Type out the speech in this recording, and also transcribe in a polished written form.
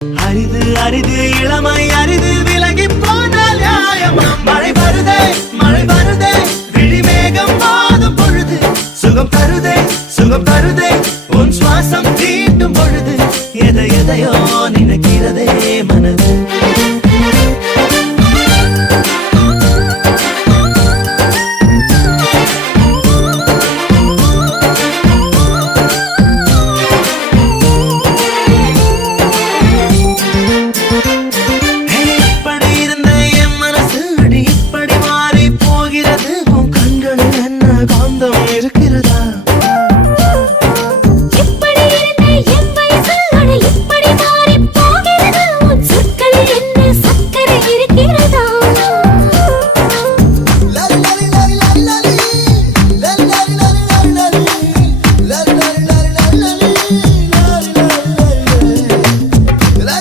அரிது அரிது இளமை அரிது விலகி போனால் நியாயமா? மழை வருதே விழிமேகம் வாதும் பொழுது சுகம் தருதே உன் சுவாசம் தீட்டும் பொழுது எதையோ